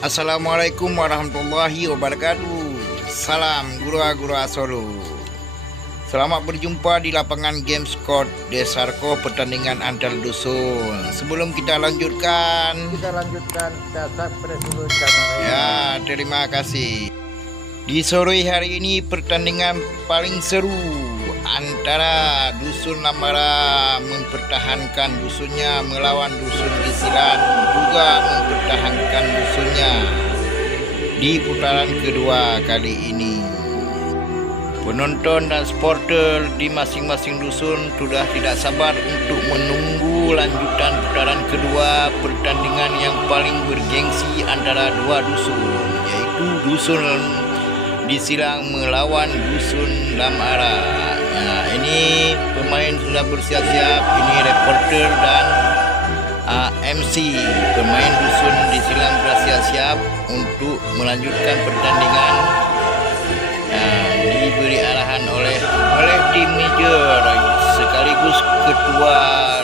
Assalamualaikum warahmatullahi wabarakatuh. Salam Gura-Gura Solo. Selamat berjumpa di lapangan Gamesport Desarko pertandingan antar dusun. Sebelum kita lanjutkan, kita subscribe dulu channel ini. ya, terima kasih. Di sore hari ini pertandingan paling seru antara dusun Lamara mempertahankan dusunnya melawan dusun Gisilan juga mempertahankan dusunnya di putaran kedua kali ini. Penonton dan supporter di masing-masing dusun sudah tidak sabar untuk menunggu lanjutan putaran kedua pertandingan yang paling bergengsi antara dua dusun, yaitu dusun Gisilan melawan dusun Lamara. Nah, ini pemain sudah bersiap-siap. Ini reporter dan MC. Pemain dusun Gisilan bersiap-siap untuk melanjutkan pertandingan. Diberi arahan oleh tim manajer sekaligus ketua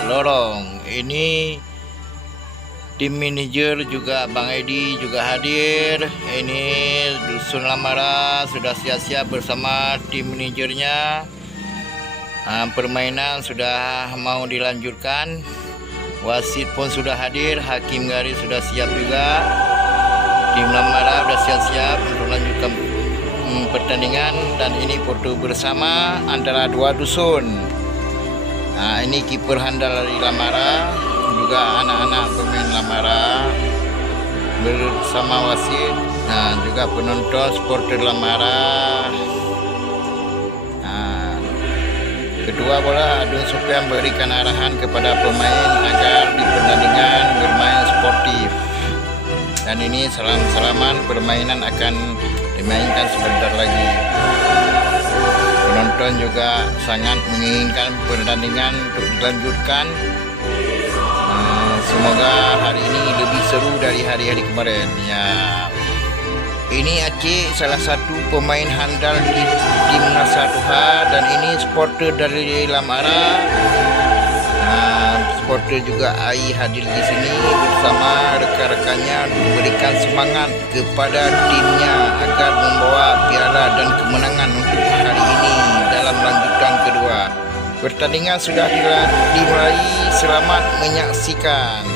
lorong. Ini tim manajer juga Bang Edi juga hadir. Ini dusun Lamara sudah siap-siap bersama tim manajernya. Permainan sudah mau dilanjutkan. Wasit pun sudah hadir. Hakim garis sudah siap juga. Tim Lamara sudah siap-siap untuk melanjutkan pertandingan. Dan ini foto bersama antara dua dusun. Ini kiper handal dari Lamara, juga anak-anak pemain Lamara bersama wasit, juga penonton supporter Lamara. Kedua bola Adun Sofian memberikan arahan kepada pemain agar di pertandingan bermain sportif. Dan ini salam-salaman, permainan akan dimainkan sebentar lagi. Penonton juga sangat menginginkan pertandingan untuk dilanjutkan. Semoga hari ini lebih seru dari hari-hari kemarin. Ya, ini Aceh, salah satu pemain handal di Timnas 1H, dan ini supporter dari Lamara. Supporter juga Ai hadir di sini bersama rekan-rekannya memberikan semangat kepada timnya agar membawa piala dan kemenangan untuk hari ini dalam lanjutan kedua. Pertandingan sudah dimulai. Selamat menyaksikan.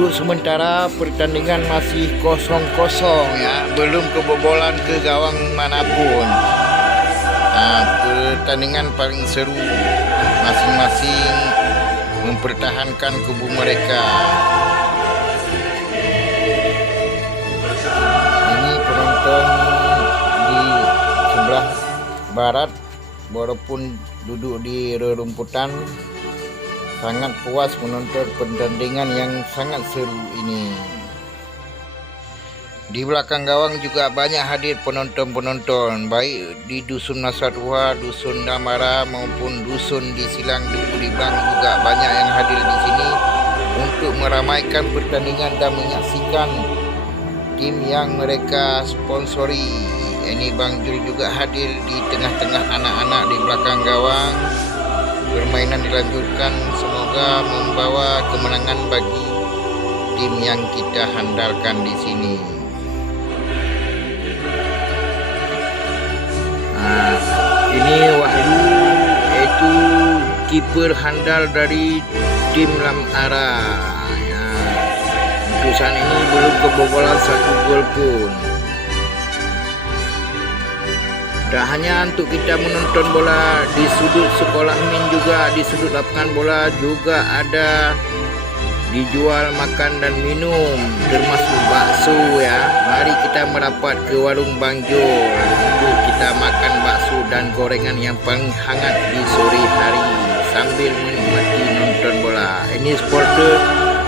Untuk sementara pertandingan masih kosong-kosong, ya, belum kebobolan ke gawang manapun. Pertandingan paling seru, masing-masing mempertahankan kubu mereka. Ini penonton di sebelah barat, walaupun duduk di rerumputan, sangat puas menonton pertandingan yang sangat seru ini. Di belakang gawang juga banyak hadir penonton-penonton, baik di dusun Nasarua, dusun Lamara maupun dusun di Silang Dibang juga banyak yang hadir di sini untuk meramaikan pertandingan dan menyaksikan tim yang mereka sponsori. Ini Bang Jul juga hadir di tengah-tengah anak-anak di belakang gawang. Permainan dilanjutkan, semoga membawa kemenangan bagi tim yang kita handalkan di sini. Ini Wahyu, yaitu kiper handal dari tim Lamara. Untuk saat ini belum kebobolan satu gol pun. Tak hanya untuk kita menonton bola, di sudut sekolah min juga, di sudut lapangan bola juga ada dijual makan dan minum, termasuk bakso ya. Mari kita merapat ke warung Bang Jol untuk kita makan bakso dan gorengan yang paling hangat di sore hari sambil menikmati nonton bola. Ini supporter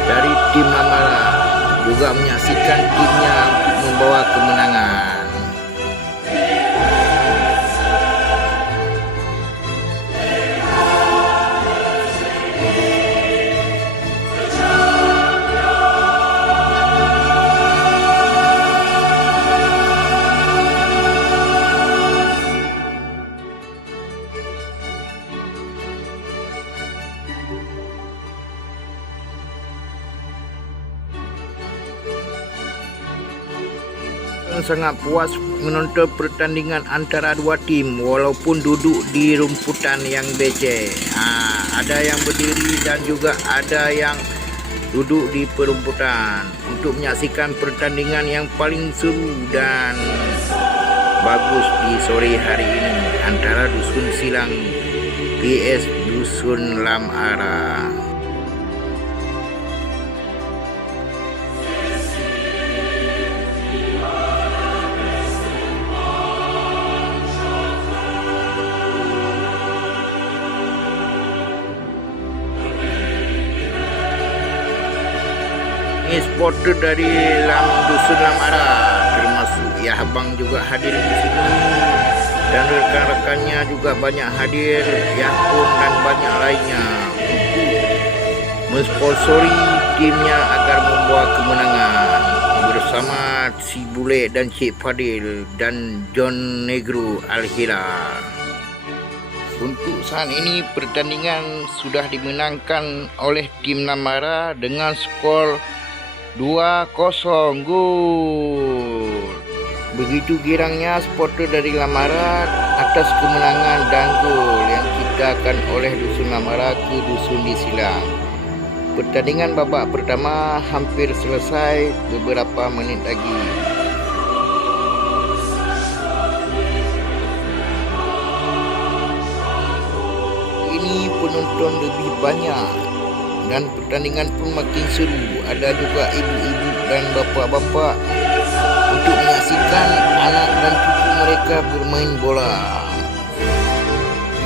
dari tim Lamara juga menyaksikan timnya untuk membawa kemenangan. Sangat puas menonton pertandingan antara dua tim walaupun duduk di rumputan yang becek. Ada yang berdiri dan juga ada yang duduk di perumputan untuk menyaksikan pertandingan yang paling seru dan bagus di sore hari ini antara Dusun Silang vs Dusun Lamara. Supporter dari Dusun Lamara termasuk ya Abang juga hadir di sini dan rekan-rekannya juga banyak hadir, ya pun dan banyak lainnya untuk mensponsori timnya agar membawa kemenangan bersama si Bule dan Cik Fadil dan John Negro Al-Hilal. Untuk saat ini pertandingan sudah dimenangkan oleh tim Lamara dengan skor 2-0 gol. Begitu girangnya supporter dari Lamara atas kemenangan dan gol yang diciptakan oleh Dusun Lamara ke Dusun di Silang. Pertandingan babak pertama hampir selesai beberapa menit lagi. Ini penonton lebih banyak dan pertandingan pun makin seru. Ada juga ibu-ibu dan bapa-bapa untuk menyaksikan anak dan cucu mereka bermain bola.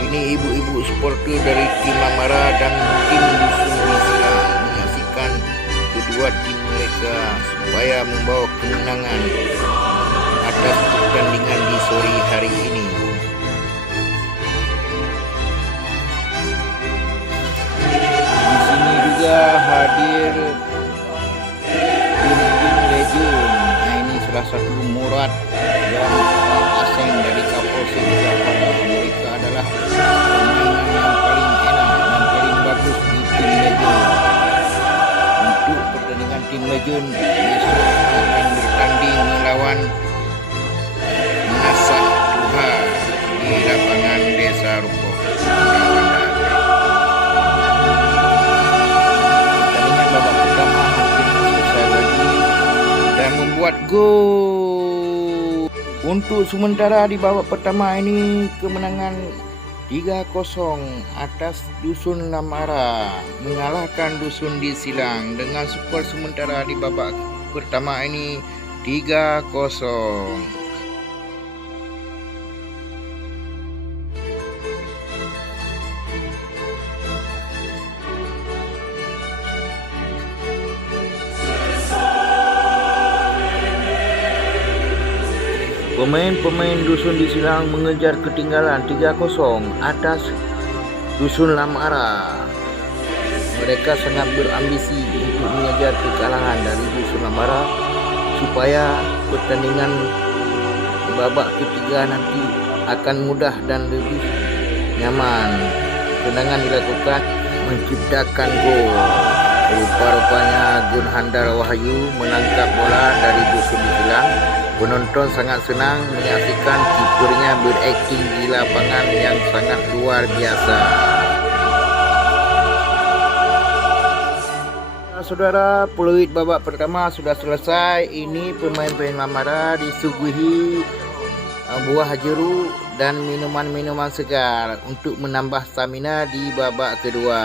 Ini ibu-ibu supporter dari tim Lamara dan tim Dusun di Silang menyaksikan kedua tim mereka supaya membawa kemenangan atas pertandingan di sore hari ini. Hadir tim legend. Ini salah satu Murad dan Aseng dari Kapolsek Jafara. Mereka adalah permainan yang paling enak dan paling bagus di tim legend. Untuk pertandingan tim legend besok akan bertanding melawan Menasah Tuhan di lapangan Desa Ruko. Buat gol. Untuk sementara di babak pertama ini kemenangan 3-0 atas Dusun Lamara mengalahkan Dusun di Silang dengan skor sementara di babak pertama ini 3-0. Pemain-pemain Dusun di Silang mengejar ketinggalan 3-0 atas Dusun Lamara. Mereka sangat berambisi untuk mengejar kekalahan dari Dusun Lamara supaya pertandingan babak ketiga nanti akan mudah dan lebih nyaman. Tendangan dilakukan menciptakan gol. Rupa-rupanya Gun Handar Wahyu menangkap bola dari Dusun di Silang. Penonton sangat senang menyaksikan kipernya berakting di lapangan yang sangat luar biasa. saudara, peluit babak pertama sudah selesai. Ini pemain-pemain Lamara disuguhi buah jeruk dan minuman-minuman segar untuk menambah stamina di babak kedua.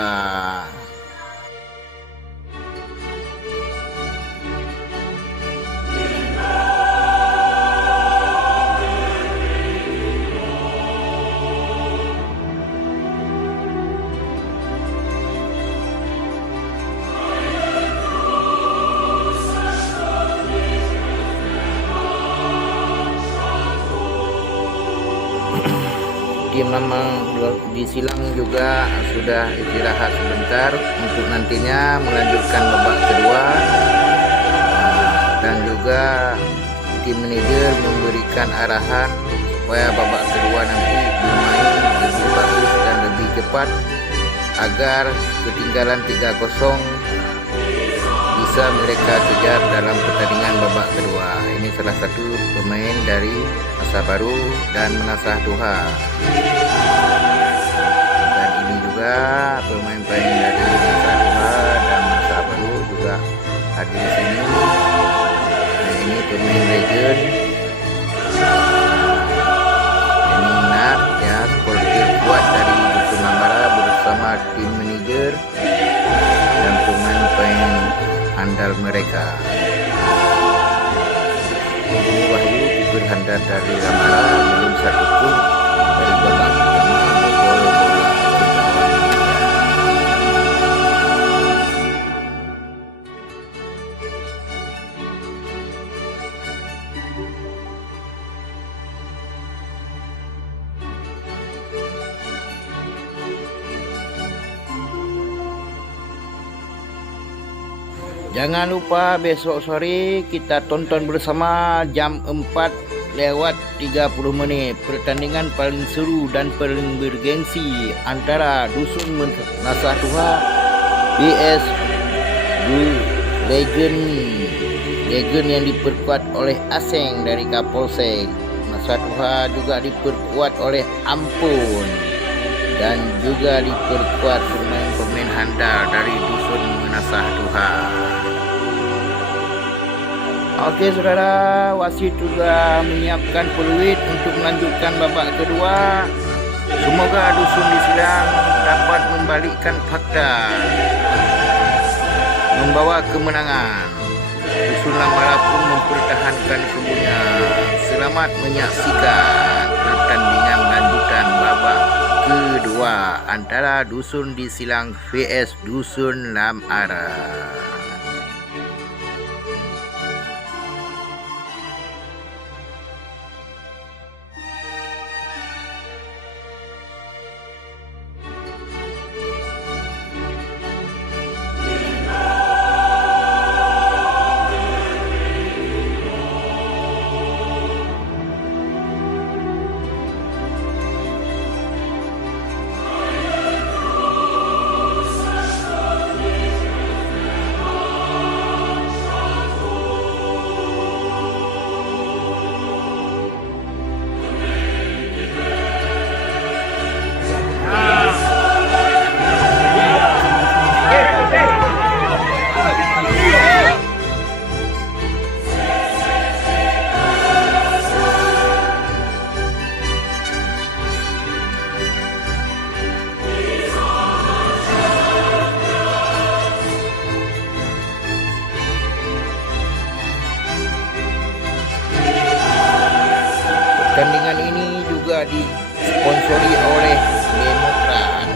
Tim Lamang di Silang juga sudah istirahat sebentar untuk nantinya melanjutkan babak kedua, dan juga tim manajer memberikan arahan supaya babak kedua nanti bermain lebih bagus dan lebih cepat agar ketinggalan 3-0 bisa mereka kejar dalam pertandingan babak kedua. Ini salah satu pemain dari Masa Baru dan Menasah Tuha. Dan ini juga pemain-pemain dari Menasah Tuha dan Masa Baru juga hadir di sini. Nah, ini pemain legend. Ini Nat ya, supporter kuat dari Dusun Lamara bersama tim manajer dan pemain-pemain andal mereka. Ini Wahyu kiper handal dari Lamara, belum satu pun dari babak pertama bobol bola ke gawang. Jangan lupa besok sore kita tonton bersama jam 4:30 pertandingan paling seru dan paling bergengsi antara Dusun Menasah Tuha vs Legend yang diperkuat oleh Aseng dari Kapolsek. Menasah Tuha juga diperkuat oleh Ampun dan juga diperkuat pemain-pemain handal dari Dusun Menasah Tuha. Oke saudara, wasit juga menyiapkan peluit untuk melanjutkan babak kedua. Semoga Dusun di Silang dapat membalikkan fakta, membawa kemenangan. Dusun Lamara pun mempertahankan kebunnya. Selamat menyaksikan pertandingan lanjutan babak kedua antara Dusun di Silang vs Dusun Lamara. Pertandingan ini juga disponsori oleh Demokrat,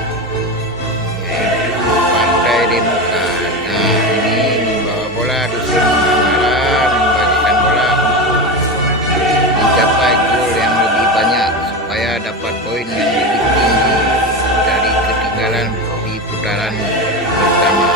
yaitu Partai Demokrat. Nah, ini membawa bola Dusun Lamara membagikan bola untuk mencapai gol yang lebih banyak supaya dapat poin yang lebih tinggi dari ketinggalan di putaran pertama.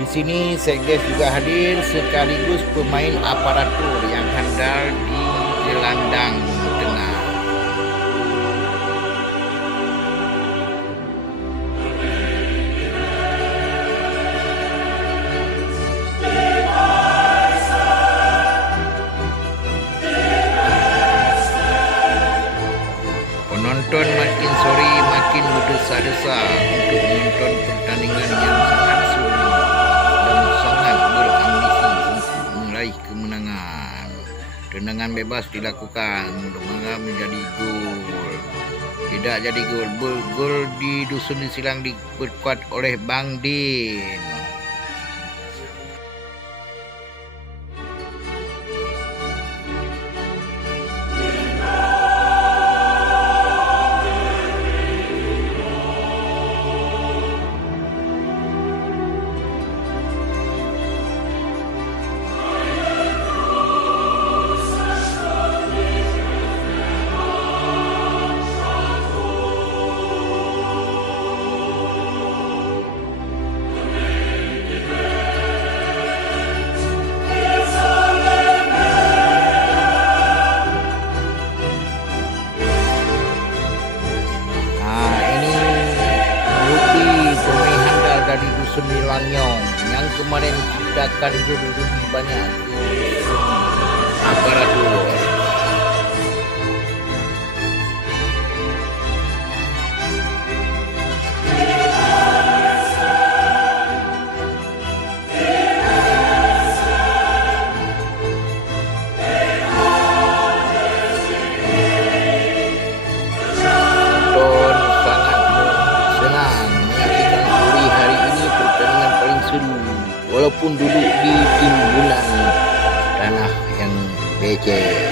Di sini Sekdes juga hadir sekaligus pemain aparatur yang handal di gelandang tengah. Penonton makin sore makin berdesak-desak untuk menonton pertandingan yang sangat seru dan sangat berambisi untuk meraih kemenangan. Tendangan bebas dilakukan, mudah-mudahan menjadi gol. Tidak jadi gol. Gol di Dusun Silang diperkuat oleh Bang Din. Dari Dusun Langnyong yang kemarin menciptakan gol lebih banyak aparatur. Walaupun duduk di timbunan tanah yang becek.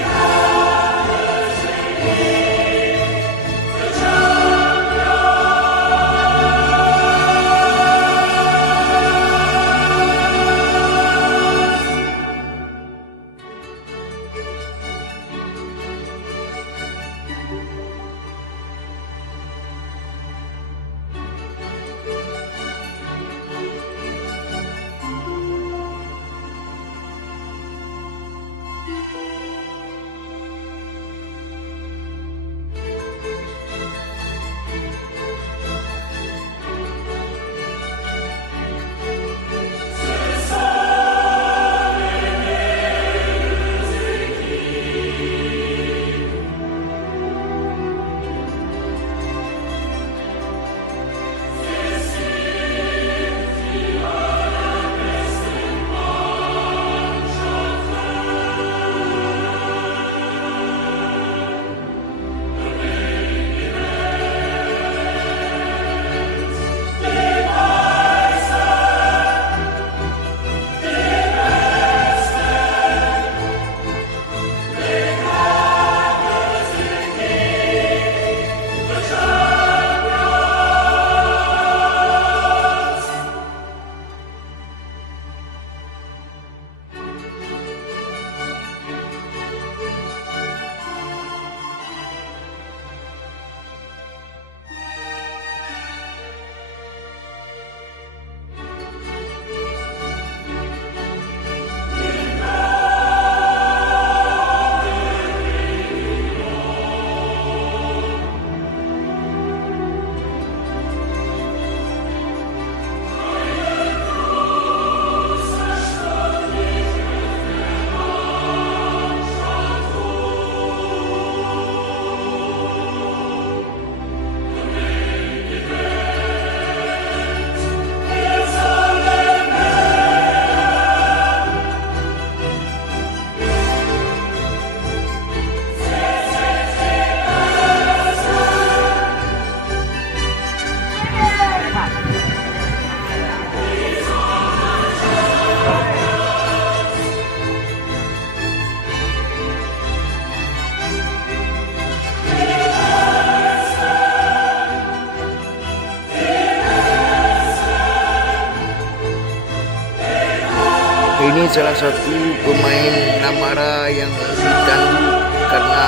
Ini salah satu pemain Namara yang ditanduk karena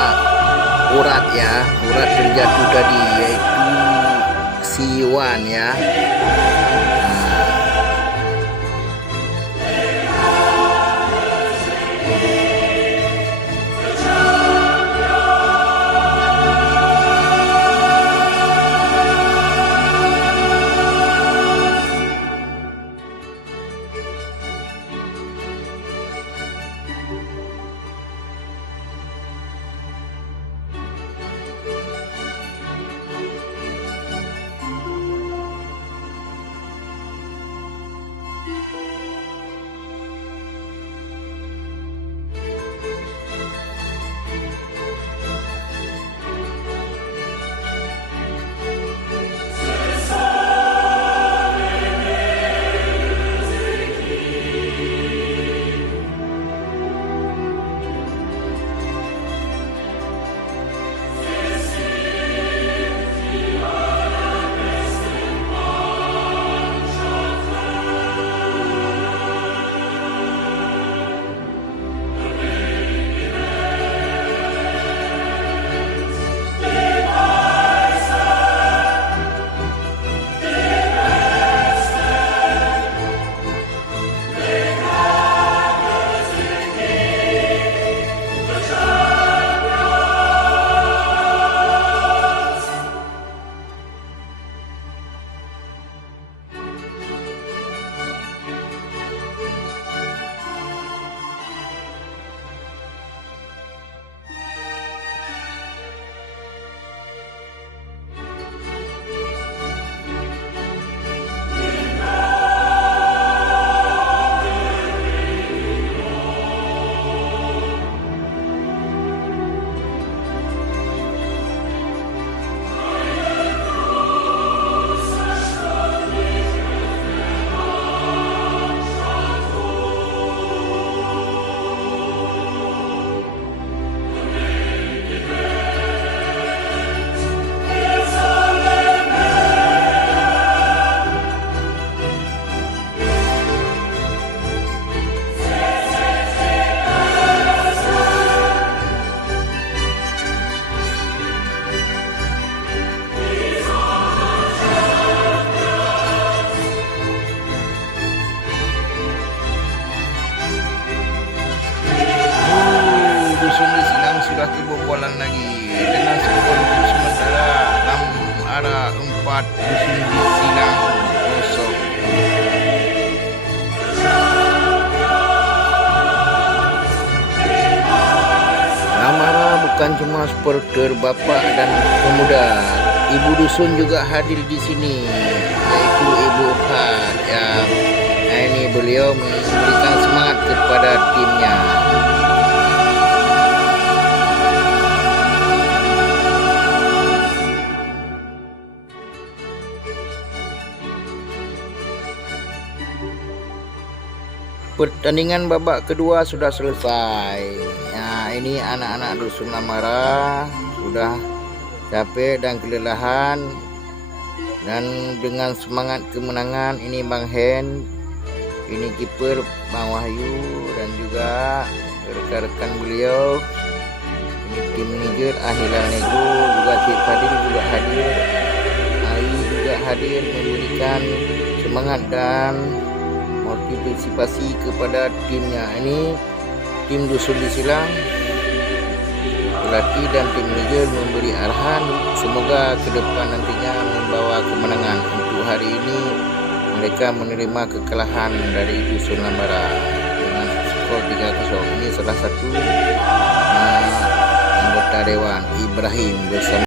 urat terjatuh tadi, yaitu si Wan ya. kebobolan lagi dengan skor untuk sementara 4 dusun disilang kosong. Namara bukan cuma supporter bapak dan pemuda, ibu dusun juga hadir di sini, yaitu Ibu Fat. Ya, ini beliau memberikan semangat kepada timnya. Pertandingan babak kedua sudah selesai. Ya, ini anak-anak dusun Namara sudah capek dan kelelahan, dan dengan semangat kemenangan ini Bang Hen, ini kiper Bang Wahyu, dan juga rekan-rekan beliau, ini tim manajer Ahilal Nego, juga Cik Fadil juga hadir, Ai juga hadir memberikan semangat dan motivasi kepada timnya. Ini tim dusun disilang, pelatih dan tim manajer memberi arahan, semoga ke depan nantinya membawa kemenangan. Untuk hari ini mereka menerima kekalahan dari dusun Namara dengan skor 3-0. Ini salah satu anggota dewan Ibrahim bersama